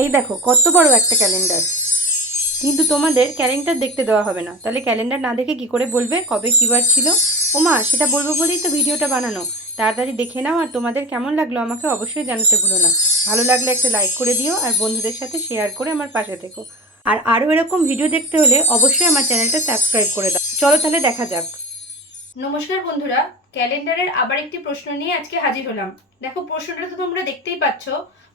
এই দেখো কত বড় একটা ক্যালেন্ডার, কিন্তু তোমাদের ক্যালেন্ডার দেখতে দেওয়া হবে না। তাহলে ক্যালেন্ডার না দেখে কি করে বলবে কবে কী বার ছিল? ওমা, সেটা বলবো বলেই তো ভিডিওটা বানানো। তাড়াতাড়ি দেখে নাও, আর তোমাদের কেমন লাগলো আমাকে অবশ্যই জানাতে ভুলো না। ভালো লাগলে একটা লাইক করে দিও, আর বন্ধুদের সাথে শেয়ার করে আমার পাশে থেকো। আর আরও এরকম ভিডিও দেখতে হলে অবশ্যই আমার চ্যানেলটা সাবস্ক্রাইব করে দাও। চলো তাহলে দেখা যাক। নমস্কার বন্ধুরা, ক্যালেন্ডারের আবার একটি প্রশ্ন নিয়ে আজকে হাজির হলাম। দেখো, প্রশ্নটা তো তোমরা দেখতেই পাচ্ছ।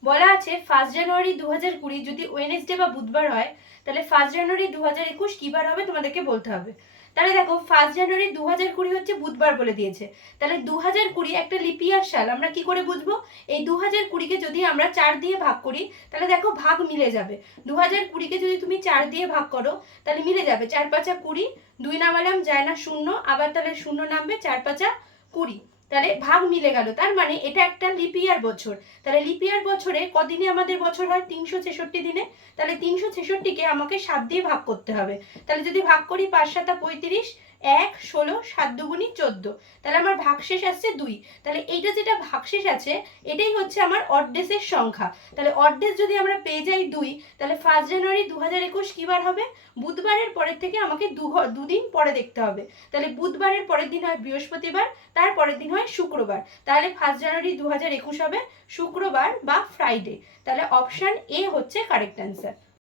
বলা আছে 1 জানুয়ারি 2020 যদি ওয়েনেসডে বা বুধবার হয়, তাহলে 1 জানুয়ারি 2021 কি বার হবে তোমাদেরকে বলতে হবে। তাহলে দেখো, 1 জানুয়ারি 2020 হচ্ছে বুধবার বলে দিয়েছে। তাহলে 2020 একটা লিপিয়ার সাল, আমরা কি করে বুঝবো? এই 2020-কে যদি আমরা 4 দিয়ে ভাগ করি, তাহলে দেখো ভাগ মিলে যাবে। 2020-কে যদি তুমি 4 দিয়ে ভাগ করো, তাহলে মিলে যাবে। 4 5 20, 2 নামালাম যায় না শূন্য, আবার তাহলে শূন্য নামবে, 4 5 20, তাহলে ভাগ মিলে গেল। তার মানে এটা একটা লিপিয়ার বছর। তাহলে লিপিয়ার বছরে কদিনে আমাদের বছর হয়? 366 দিনে। তাহলে 366-কে আমাকে 7 দিয়ে ভাগ করতে হবে। তাহলে যদি ভাগ করি, 5 7 35, 1 16, 7 2 14, তাহলে আমার ভাগশেষ আসছে 2। তাহলে এইটা যেটা ভাগশেষ আছে, এটাই হচ্ছে আমার অডডেসের সংখ্যা। তাহলে অডডেস যদি আমরা পেয়ে যাই 2, তাহলে 1 জানুয়ারি 2021 কি বার হবে? বুধবারের পরের থেকে আমাকে দুদিন পরে দেখতে হবে। তাহলে বুধবারের পরের দিন হয় বৃহস্পতিবার, তার পরের দিন হয় শুক্রবার। তাহলে 1 জানুয়ারি 2021 হবে শুক্রবার বা ফ্রাইডে। তাহলে অপশান এ হচ্ছে কারেক্ট অ্যান্সার।